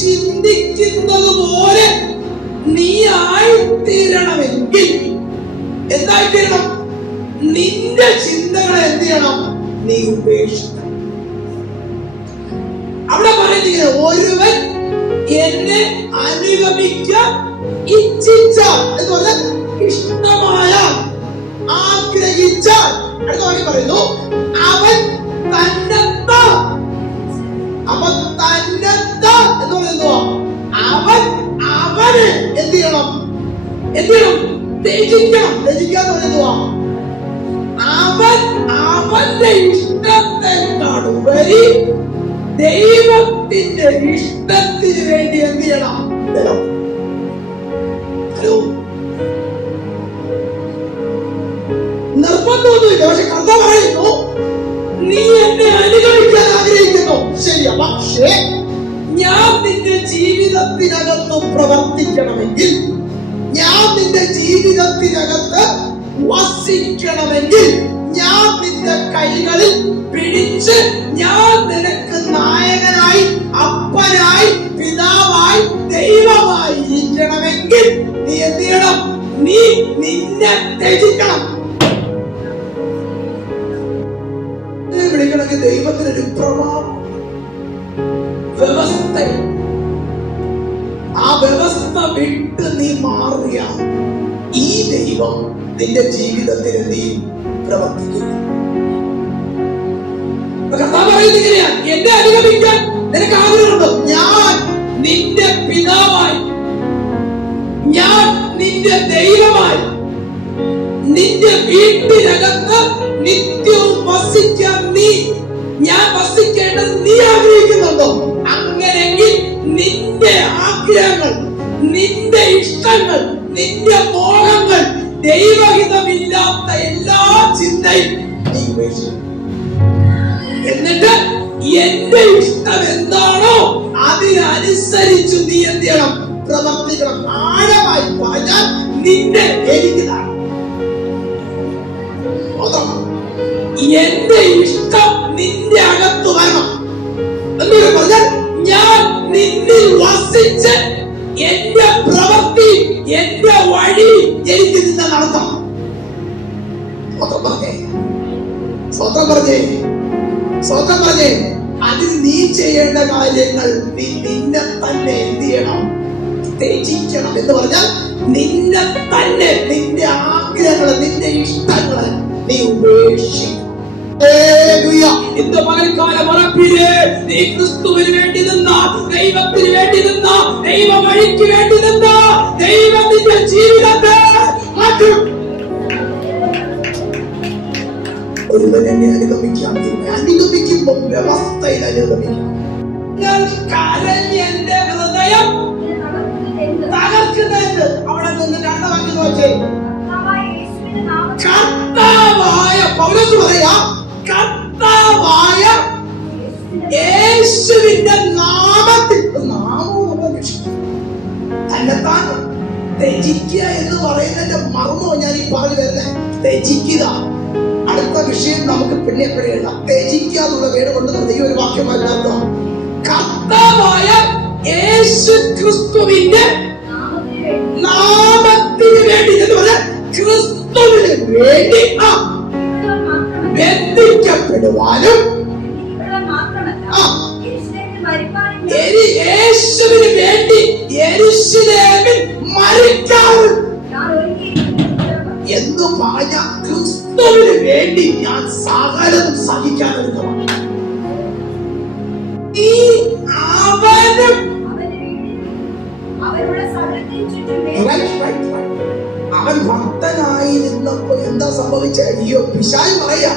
ചിന്തിക്കുന്നത് പോലെ നീ ആയിത്തീരണമെങ്കിൽ എന്തായിത്തീരണം? നിന്റെ ചിന്തകളെ എന്ത് ചെയ്യണം? നീ ഉപേക്ഷിക്കണം. അവിടെ പറയുന്നത് ഒരുവൻ എന്നെ അനുഗമിക്ക ഇച്ഛിച്ച എന്ന് പറഞ്ഞാൽ ഇഷ്ടമായ ആഗ്രഹിച്ച അടുത്ത പറയുന്നു അവൻ തന്നെത്താൻ ചെയ്യണം ത്യജിക്കണം ത്യജിക്കാന്ന് അവൻ അവന്റെ ഇഷ്ടത്തെക്കാളുപരി ദൈവത്തിന്റെ ഇഷ്ടത്തിന് വേണ്ടി എന്ത് ചെയ്യണം. ഹലോ. നിർബന്ധമൊന്നുമില്ല പക്ഷെ കഥ പറയുന്നു നീ എന്നെ അനുഗമിക്കാൻ ആഗ്രഹിക്കുന്നു. ശരിയാ പക്ഷേ ഞാൻ നിന്റെ ജീവിതത്തിനകത്തും പ്രവർത്തിക്കണമെങ്കിൽ ഞാൻ നിന്റെ ജീവിതത്തിനകത്ത് വസിക്കണമെങ്കിൽ ഞാൻ നിന്റെ കൈകളിൽ പിടിച്ച് ഞാൻ നിനക്ക് നായകനായി അപ്പനായി പിതാവായി ദൈവമായി ഇരിക്കണമെങ്കിൽ നീ എന്ത് ചെയ്യണം? നീ നിന്നെ ത്യജിക്കണം. വിളിക്കണമെങ്കിൽ ദൈവത്തിനൊരു പ്രമാണം വ്യവസ്ഥ വ്യവസ്ഥ വിട്ട് നീ മാറിയ. ഈ ദൈവം നിന്റെ ജീവിതത്തിൽ നീ പ്രവർത്തിക്കുന്നു. എന്നെ അനുഗമിക്കാൻ നിനക്ക് ആഗ്രഹമുണ്ടോ? ഞാൻ നിന്റെ പിതാവായി. ഞാൻ നിന്റെ ദൈവമായി. നിന്റെ വീട്ടിനകത്ത് നിത്യവും വസിക്കാൻ നീ ഞാൻ ആഗ്രഹങ്ങൾ നിന്റെ ഇഷ്ടങ്ങൾ നിന്റെ മോഹങ്ങൾ ദൈവഹിതമില്ലാത്ത എല്ലാ ചിന്തയും നീ എന്നിട്ട് എന്റെ ഇഷ്ടം എന്താണോ അതിനനുസരിച്ച് നീ എന്ത് ചെയ്യണം? പ്രവർത്തിക്കണം. ആഴമായി പറഞ്ഞാൽ നിന്റെ എനിക്കിതാണ് എന്റെ ഇഷ്ടം നിന്റെ അകത്ത് വരണം. എന്നൊരു പറഞ്ഞാൽ ഞാൻ നിന്നിൽ വസിച്ച് എന്റെ പ്രവൃത്തി എന്റെ വഴി എനിക്ക് നിന്നെ നടത്താം സ്വന്തം പറഞ്ഞേ. സ്വന്തം പറഞ്ഞേ. അതിന് നീ ചെയ്യേണ്ട കാര്യങ്ങൾ നീ നിന്നെ തന്നെ എന്ത് ചെയ്യണം ത്യജിക്കണം എന്ന് പറഞ്ഞാൽ നിന്നെ തന്നെ നിന്റെ ആഗ്രഹങ്ങൾ നിന്റെ ഇഷ്ടങ്ങൾ നീ ഉപേക്ഷിക്കണം. അനുഗമിക്കുമ്പോൾ വ്യവസ്ഥയിൽ അനുഗമിക്കും. ഞാൻ കർത്താവായ യേശുവിന്റെ നാമത്തിൽ. തന്നെത്താൻ ത്യജിക്കുക എന്ന് പറയുന്നതിന്റെ മർമ്മോ ഞാൻ ഈ പറഞ്ഞു വരുന്നത് രചിക്കുക അടുത്ത വിഷയം നമുക്ക് പിന്നെ എപ്പോഴും എഴുതാം ത്യജിക്കുക എന്നുള്ള പേര് കൊണ്ട് ദൈവം ഒരു വാക്യമല്ലാത്ത കർത്താവായ യേശു ക്രിസ്തുവിന്റെ നാമത്തിന് വേണ്ടി എന്ന് പറഞ്ഞാൽ ക്രിസ്തുവിന് വേണ്ടി യേശുവിന് വേണ്ടി യെരൂശലേമിൽ മരിക്കാനും എന്ന് പറഞ്ഞ ക്രിസ്തുവിന് വേണ്ടി ഞാൻ സകലം സഹിക്കാൻ ഈ അവനും. അവൻ ഭക്തനായിരുന്നപ്പോ എന്താ സംഭവിച്ച? അയ്യോ പിശാൽ പറയാ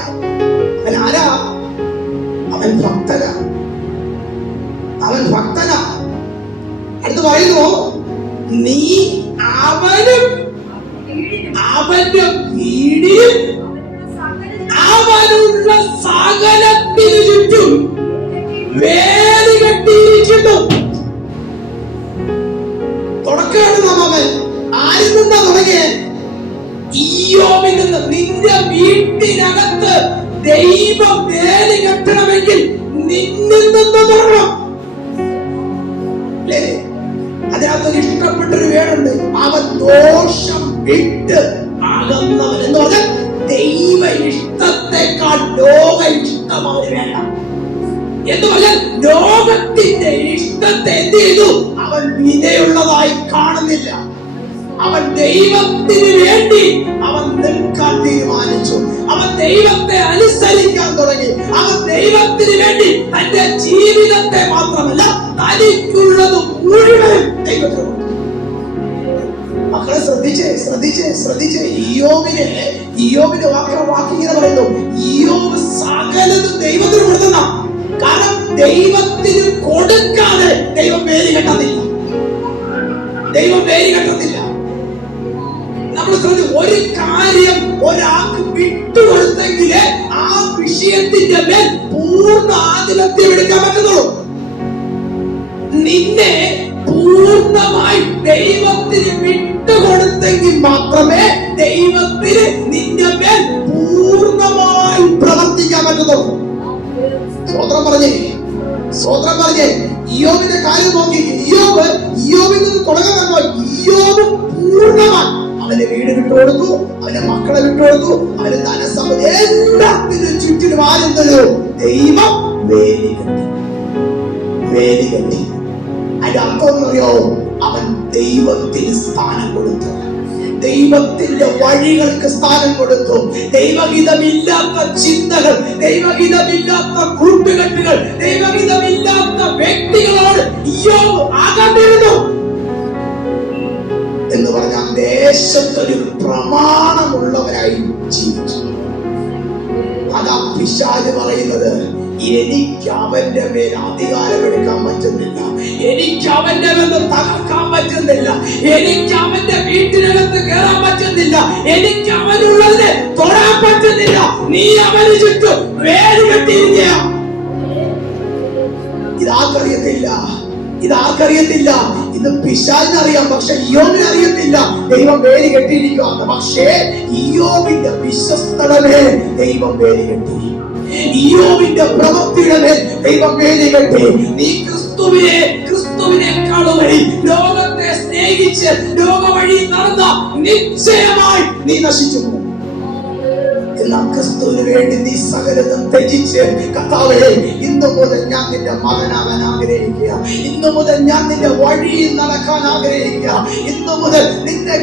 സകലത്തിനു ചുറ്റും വേലി കെട്ടിയിരിക്കുന്നു. തുടക്കമാണ് നാം ആരിൽ നിന്നാ തുടങ്ങിയേ ഈയോമിൽ നിന്ന് നിന്റെ വീട്ടിനകത്ത് ദൈവം വേലി കെട്ടണമെങ്കിൽ നിന്നിൽ നിന്ന് തുടങ്ങണം. അല്ലേ? അതിനകത്ത് ഇഷ്ടപ്പെട്ടൊരു വേടുണ്ട്. അവൻ ദോഷം വിട്ട് അകന്നവൻ എന്ന് പറഞ്ഞാൽ ലോകത്തിന്റെ ഇഷ്ടത്തെ എന്ത് ചെയ്തു അവൻ വിലയുള്ളതായി കാണുന്നില്ല. അവൻ ദൈവത്തിന് വേണ്ടി അവൻ നിൽക്കാൻ തീരുമാനിച്ചു. അവൻ ദൈവത്തെ അനുസരിക്കാൻ തുടങ്ങി. അവൻ ദൈവത്തിന് വേണ്ടി തന്റെ ജീവിതത്തെ മാത്രമല്ല തനിക്കുള്ളത് മുഴുവൻ ദൈവത്തിന് കൊടുത്തു. മക്കളെ ശ്രദ്ധിച്ചേ ശ്രദ്ധിച്ചേ ശ്രദ്ധിച്ചേ. ഇയോബിനെ ഇയോബിന്റെ വാക്യ വാക്കിങ്ങനെ പറയുന്നു. ഇയോബ് സകലതും ദൈവത്തിന് കൊടുക്കുന്ന കാരണം ദൈവത്തിന് കൊടുക്കാതെ ദൈവം പേര് കെട്ടത്തില്ല. ദൈവം പേര് കെട്ടത്തില്ല. നമ്മൾ ഒരു കാര്യം ഒരാൾക്ക് വിട്ടുകൊടുത്തെങ്കിലേ ആ വിഷയത്തിന്റെ മേൽ പൂർണ ആധിപത്യം എടുക്കാൻ പറ്റുന്നുള്ളൂ നിന്നെ പൂർണമായി ദൈവത്തിന് വിട്ടുകൊടുത്തെങ്കിൽ മാത്രമേ ദൈവത്തിന് നിന്റെ സ്വോത്രം പറഞ്ഞേ. സ്തോത്രം പറഞ്ഞേ. ഇയോബിന്റെ കാര്യം നോക്കി. ഇയോബ് ഇയോബിൽ നിന്ന് തുടങ്ങാൻ ഇയോബ് പൂർണമായി അവന്റെ വീട് വിട്ടുകൊടുത്തു അവന്റെ മക്കളെ വിട്ടുകൊടുത്തു അവന്റെ ധനസമ്പത്ത് എല്ലാത്തിനും ചുറ്റിനും ആരെന്തല്ലോ ദൈവം വേലി കെട്ടി. വേലി കെട്ടി. അതിന്റെ അർത്ഥം എന്നറിയോ അവൻ ദൈവത്തിന് സ്ഥാനം കൊടുത്തു. ദൈവത്തിന്റെ വഴികൾക്ക് സ്ഥാനം കൊടുത്തു. ദൈവഹിതമില്ലാത്ത ചിന്തകൾ ദൈവഹിതമില്ലാത്ത കൂട്ടുകെട്ടുകൾ ദൈവഹിതമില്ലാത്ത വ്യക്തികളോട് അകന്നിരുന്നു. എന്ന് പറഞ്ഞാൽ ദേശത്തൊരു പ്രമാണമുള്ളവരായി ജീവിച്ചു. അതാ പിശാജ് പറയുന്നത് എനിക്ക് അവന്റെ മേൽ അധികാരം എടുക്കാൻ പറ്റുന്നില്ല. എനിക്ക് അവന്റെ അകത്ത് തകർക്കാൻ പറ്റുന്നില്ല. എനിക്ക് അവന്റെ വീട്ടിനകത്ത് കയറാൻ പറ്റുന്നില്ല. എനിക്ക് അവനുള്ളതിനെ തൊടാൻ പറ്റുന്നില്ല. നീ അവന് ചുറ്റും വേര് കെട്ടിയിരിക്കുക ഇതാർക്കറിയത്തില്ല ഇതാർക്കറിയത്തില്ല ഇത് പിശാലിനറിയാം പക്ഷെ ഇയോബിന് അറിയത്തില്ല. ദൈവം വേലി കെട്ടിയിരിക്കുകയാണ്. പക്ഷേ ഇയോബിന്റെ വിശ്വസ്തടമേ ദൈവം വേലി കെട്ടി. ഇയോബിന്റെ പ്രവൃത്തിയുടെ മേൽ ദൈവം വേലി കെട്ടി. നീ ക്രിസ്തുവിനെ ക്രിസ്തുവിനേക്കാളുപരി ലോകത്തെ സ്നേഹിച്ച് ലോക വഴി നടന്ന നിശ്ചയമായി നീ നശിച്ചു പോകും. എന്നാൽ ക്രിസ്തുവിന് വേണ്ടി നീ സകലതും ത്യജിച്ച് കർത്താവേ ഇന്നു മുതൽ ഞാൻ നിന്റെ മകനാകാൻ ആഗ്രഹിക്കുക. ഇന്നു മുതൽ ഞാൻ നിന്റെ വഴിയിൽ നടക്കാൻ ആഗ്രഹിക്കുക. ഇന്നു മുതൽ നിന്റെ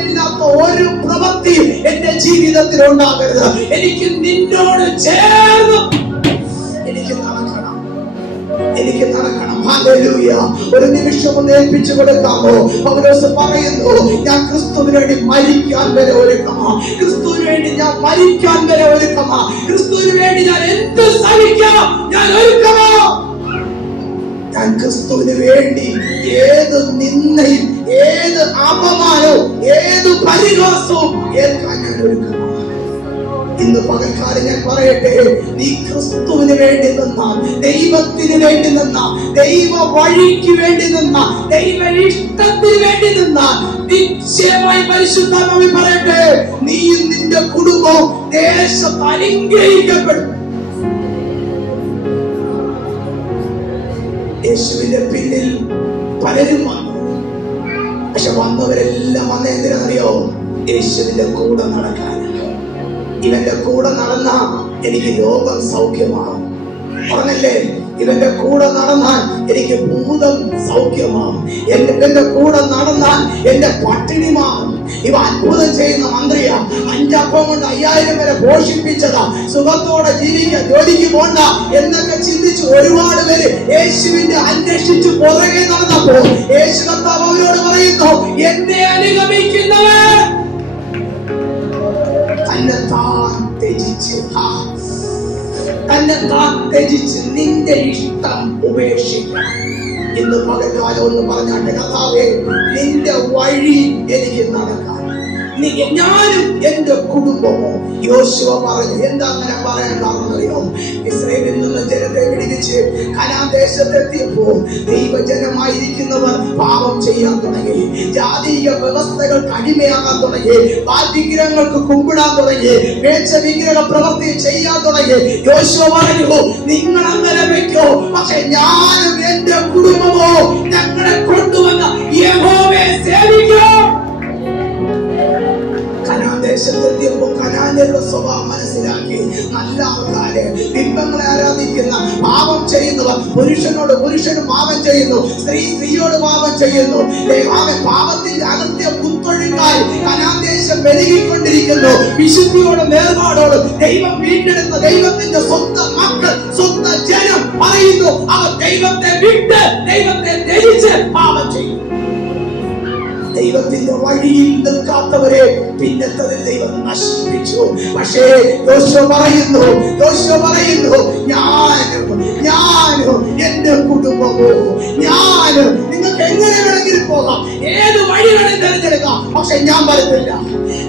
നിനക്ക് ഒരു പ്രവൃത്തി എന്റെ ജീവിതത്തിൽ ഉണ്ടാകരുത്. എനിക്ക് നിന്നോട് ചേർന്ന് എനിക്ക് നടക്കണം. എനിക്ക് നടക്കണം. ഒരു നിമിഷം ഒന്ന് ഏൽപ്പിച്ചു കൊടുക്കാമോ? പൗലോസ് പറയുന്നു ഞാൻ ക്രിസ്തുവിന് വേണ്ടി മരിക്കാൻ വരെ ഒരുക്കമാ. ക്രിസ്തുവിന് വേണ്ടി ഞാൻ മരിക്കാൻ വരെ ഒരുക്കമാ. ക്രിസ്തുവിന് വേണ്ടി ഞാൻ എന്ത് സഹിക്കാം? ഞാൻ ഒരുക്കമാ. ഞാൻ ക്രിസ്തുവിന് വേണ്ടി ഏത് നിന്നയും ഏത് അപമാനവും ഏത് പരിഹാസവും ഏൽക്കാൻ ഞാൻ ഒരുക്കമാ. ഇന്ന് പകൽക്കാലം ഞാൻ പറയട്ടെ നീ ക്രിസ്തുവിന് വേണ്ടി നിന്ന ദൈവത്തിന് വേണ്ടി നിന്ന ദൈവ വഴിക്ക് വേണ്ടി നിന്ന ദൈവ ഇഷ്ടത്തിന് വേണ്ടി നിന്ന. നിശ്ചയമായി പരിശുദ്ധമായി പറയട്ടെ നീയും നിന്റെ കുടുംബം ദേശത്ത് അനുഗ്രഹിക്കപ്പെടും. യേശുവിന്റെ പിന്നിൽ പലരും വന്നു. പക്ഷെ വന്നവരെല്ലാം വന്ന എന്തിനാണെന്നറിയോ യേശുവിന്റെ കൂടെ നടക്കാൻ. ഇവന്റെ കൂടെ നടന്ന എനിക്ക് രോഗം സൗഖ്യമാകും. പറഞ്ഞല്ലേ? ഇവന്റെ കൂടെ നടന്നാൽ എനിക്ക് ഭൂതം സൗഖ്യമാകും. എന്റെ കൂടെ നടന്നാൽ എന്റെ പട്ടിണി മാറും ഇവ അത്ഭുതം ചെയ്യുന്ന മന്ത്രിയാ. അഞ്ചപ്പം കൊണ്ട് അയ്യായിരം വരെ പോഷിപ്പിച്ചതാ. സുഖത്തോടെ ജീവിക്കുക ജോലിക്ക് പോണ്ട എന്നൊക്കെ ചിന്തിച്ച് ഒരുപാട് പേര് യേശുവിന്റെ അന്വേഷിച്ച് പുറകെ നടന്നപ്പോ യേശു കർത്താവ് അവരോട് പറയുന്നു എന്നെ അനുഗമിക്കുന്നവർ തന്നെത്താൻ ത്യജിച്ച് തന്നെത്താൻ ത്യജിച്ച് നിന്റെ ഇഷ്ടം ഉപേക്ഷിക്കണം ഇന്ന് പകൽക്കാലം ഒന്ന് പറഞ്ഞാട്ടെ കഥാവേ നിന്റെ വഴി എനിക്ക് നടക്കാം. ഞാനും എന്റെ കുടുംബമോ യോശുവ പറഞ്ഞു എന്താ അങ്ങനെ പറയാൻ കാരണമറിയോ ഇസ്രയേലിൽ നിന്ന് ജനത്തെ വിടിവിച്ച് കനാദേശത്തെത്തിയപ്പോ ദൈവജനമായിരിക്കുന്നവർ പാപം ചെയ്യാൻ തുടങ്ങി. ഈ ജാതീയ വ്യവസ്ഥകൾ അടിമയാകാൻ തുടങ്ങി. പാതിഗ്രഹങ്ങൾക്ക് കുമ്പിടാൻ തുടങ്ങി. മേച്ച വിഗ്രഹ പ്രവൃത്തി ചെയ്യാൻ തുടങ്ങി. യോശുവ പറഞ്ഞു നിങ്ങൾ അങ്ങനെ വെക്കോ. പക്ഷെ ഞാനും എന്റെ കുടുംബമോ ഞങ്ങളെ കൊണ്ടുവന്ന യഹോവയെ സേവിക്കോ. സ്വഭാവം മനസ്സിലാക്കി. നല്ല ആൾക്കാര് ബിംബങ്ങളെ ആരാധിക്കുന്ന പാപം ചെയ്യുന്നവർ പുരുഷനോട് പുരുഷന് പാപം ചെയ്യുന്നു സ്ത്രീ സ്ത്രീയോട് പാപം ചെയ്യുന്നു. അവൻ പാപത്തിന്റെ അകത്യ കുത്തൊഴുക്കായി കനാദേശം പെരുകിക്കൊണ്ടിരിക്കുന്നു വിശുദ്ധിയോടും വേർപാടോടും ദൈവം വീണ്ടെടുത്ത ദൈവത്തിന്റെ സ്വന്തം മക്കൾ സ്വന്തം ജനം പറയുന്നു അവർ ദൈവത്തെ വിട്ട് ദൈവത്തെ ധരിച്ച് പാപം ചെയ്യും. ദൈവത്തിന്റെ വഴിയിൽ നിൽക്കാത്തവരെ പിന്നത്തതിൽ ദൈവം നശിപ്പിച്ചു. പക്ഷേ ദോശ പറയുന്നു ദോശ പറയുന്നു ഞാനും ഞാനും എന്റെ കുടുംബമോ ഞാനും നിങ്ങൾക്ക് എങ്ങനെ വേണമെങ്കിലും പോകാം. ഏത് വഴി വേണമെങ്കിലും തിരഞ്ഞെടുക്കാം. പക്ഷെ ഞാൻ വരത്തില്ല.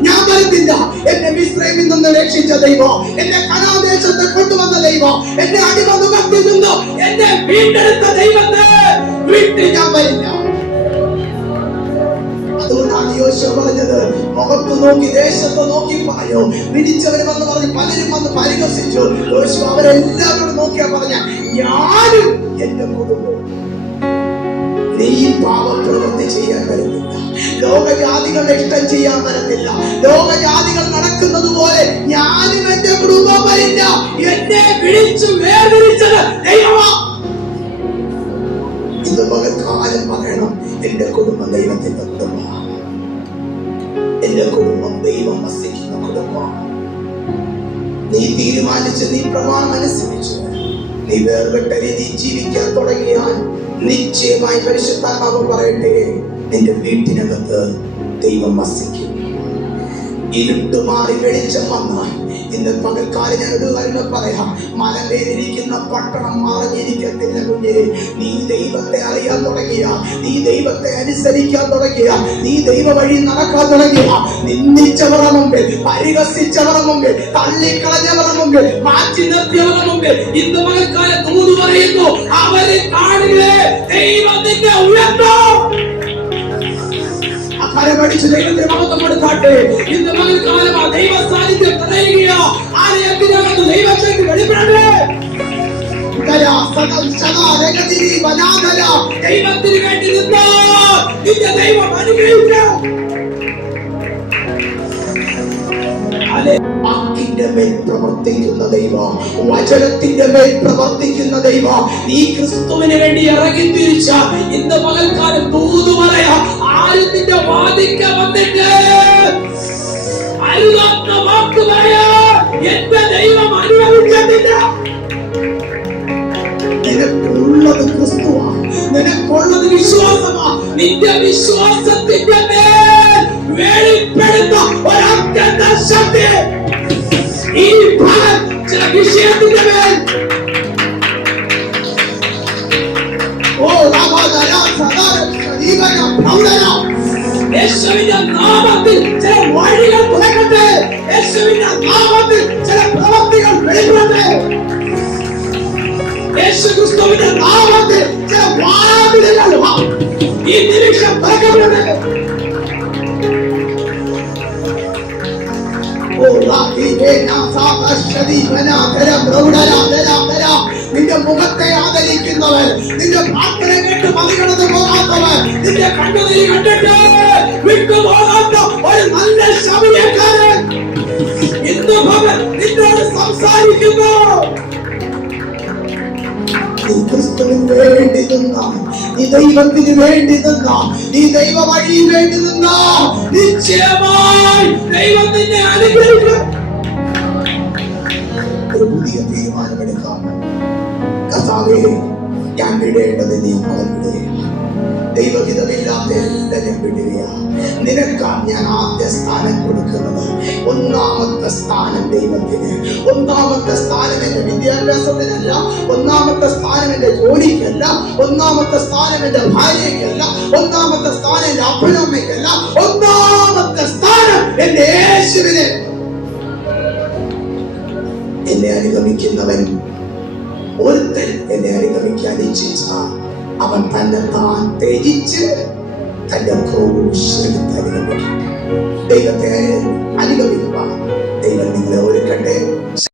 ഞാൻ വരത്തില്ല. എന്നെ മിശ്രമിൽ നിന്ന് രക്ഷിച്ച ദൈവം എന്നെ കലാദേശത്തെ കൊണ്ടുവന്ന ദൈവം എന്നെ അടിമനുഖത്തിൽ നിന്ന് എന്നെ വീണ്ടെടുത്ത ദൈവത്തെ വീട്ടിൽ ഞാൻ വരില്ല. യോശുവ പറഞ്ഞത് മുഖത്ത് നോക്കി ദേശത്ത് നോക്കി പറഞ്ഞു പിടിച്ചവർ വന്ന് പറഞ്ഞ് പലരും വന്ന് പരിഹസിച്ചു. യോശുവ അവരെല്ലാവരോടും നോക്കിയാ പറഞ്ഞ ഞാനും എന്റെ കുടുംബവും. നീ പാപപ്രവൃത്തി ചെയ്യാൻ വരുന്നില്ല. ലോകജാതികളുടെ ഇഷ്ടം ചെയ്യാൻ വരത്തില്ല ലോകജാതികൾ നടക്കുന്നത് പോലെ ഞാനും എന്റെ കുടുംബം എന്നെ വിളിച്ചു വേർതിരിച്ചത് ദൈവമാ. ഇന്ന് പറയണം എന്റെ കുടുംബം ദൈവത്തിന്റെ കുടുംബമാണ് എന്റെ കുടുംബം ദൈവം വസിക്കുന്ന കുടുംബം. നീ തീരുമാനിച്ച് നീ പ്രമാണം അനുസരിച്ച് നീ വേർപെട്ട രീതി ജീവിക്കാൻ തുടങ്ങിയാൽ നിശ്ചയമായി പരിശുദ്ധാത്മാവ് പറയട്ടെ നിന്റെ വീട്ടിനകത്ത് ദൈവം വസിക്കും. ഇരുട്ട് വെളിച്ചം വന്നാൽ ഇന്ന് പകൽക്കാലം ഞാൻ ഒരു കാര്യം പറയാം മലമേലിരിക്കുന്ന പട്ടണം മറഞ്ഞിരിക്കത്തില്ല കുഞ്ഞെ. നീ ദൈവത്തെ അറിയാൻ തുടങ്ങിയ നീ ദൈവത്തെ അനുസരിക്കാൻ തുടങ്ങിയ നീ ദൈവ വഴി നടക്കാൻ തുടങ്ങിയ നിന്ദിച്ചവരുടെ മുമ്പിൽ പരിഹസിച്ചവരുടെ മുമ്പിൽ തള്ളിക്കളഞ്ഞവരുടെ മുമ്പിൽ മാറ്റി നിർത്തിയവരുടെ മുമ്പിൽ ഇന്ന് പകൽക്കാലം തൂതു പറയുന്നു അവരെ കാണുകയെ ദൈവത്തിന്റെ ഉയർത്തോ. കരമടിച്ച് ദൈവത്തെ മഹത്വം കൊടുക്കാട്ടെ. ഇന്ന് മകൽക്കാലം ആ ദൈവ സാന്നിധ്യം നിറയുകയോ. ദൈവത്തേക്ക് സകൽ, സദാ, രഗതിരി, വനാന്തര, ദൈവത്തിന് വേണ്ടി നിന്നോ? നിന്റെ ദൈവം അനുഗ്രഹിക്കാം. വാക്കിന്റെ മേൽ പ്രവർത്തിക്കുന്ന ദൈവം വചനത്തിന്റെ മേൽ പ്രവർത്തിക്കുന്ന ദൈവം നീ ക്രിസ്തുവിന് വേണ്ടി ഇറങ്ങി തിരിച്ച. ഇന്ന് പകൽക്കാലം തൂതു പറയാ നിന്റെ വാദിക്ക വന്നിട്ട് അരുതാത്ത വാക്ക് പറയാ. എന്റെ ദൈവം അനുവദിച്ചതില്ല. നിനക്കുള്ളത് ക്രിസ്തുവാണ് നിനക്കുള്ളത് വിശ്വാസമാ. നിന്റെ വിശ്വാസത്തിന്റെ മേൽ വെളിപ്പെടുന്ന ഒരത്യന്ത ശക്തി ഈ ചില വിഷയത്തിന്റെ നിന്റെ മുഖത്തെ ആദരിക്കുന്നവൻ നിന്റെ പ്രാർത്ഥന കേട്ട് മതികടന്ന് പോകാത്തവൻ നിന്റെ കണ്ണുനീര് കണ്ടിട്ട് വിട്ടുപോകാത്ത ഒരു നല്ല ശബരിയക്കാരൻ ഇന്ന് ഭവൻ നിന്നോട് സംസാരിക്കുന്നു. നീ ക്രിസ്തുവിന് വേണ്ടി നിന്ന നീ ദൈവത്തിന് വേണ്ടി നിന്ന. ഈ ദൈവ വഴി വേണ്ടി നിന്ന. നിശ്ചയമായി ദൈവം നിന്നെ അനുഗ്രഹിക്കും ഒരു പുതിയ തീരുമാനമെടുക്കാം. കർത്താവേ ഞാൻ വിടേണ്ടത് നീ വിടുകയാണ് ദൈവഹിതമില്ലാത്ത എല്ലാം വിടുകയാണ്. നിനക്കാണ് ഞാൻ ആദ്യ സ്ഥാനം കൊടുക്കുന്നത്. ഒന്നാമത്തെ സ്ഥാനം ദൈവത്തിന്. ഒന്നാമത്തെ സ്ഥാനം എന്റെ വിദ്യാഭ്യാസത്തിനല്ല. ഒന്നാമത്തെ സ്ഥാനം എന്റെ ജോലിക്കല്ല. ഒന്നാമത്തെ സ്ഥാനം എന്റെ ഭാര്യയ്ക്കല്ല. ഒന്നാമത്തെ സ്ഥാനം എന്റെ അപ്പനമ്മയ്ക്കല്ല. ഒന്നാമത്തെ സ്ഥാനം എന്റെ യേശുവിന്. എന്നെ അനുഗമിക്കുന്നവൻ ഒരുത്തൻ എന്നെ അനുഗമിക്കാൻ ഇച്ഛിച്ച അവൻ തന്നെ താൻ ത്യജിച്ച് തന്റെ ക്രൂശ് എടുത്തറിയപ്പെട്ടു ദൈവത്തെ അനുഗമിക്കുവാൻ ദൈവം നിങ്ങളെ ഒരു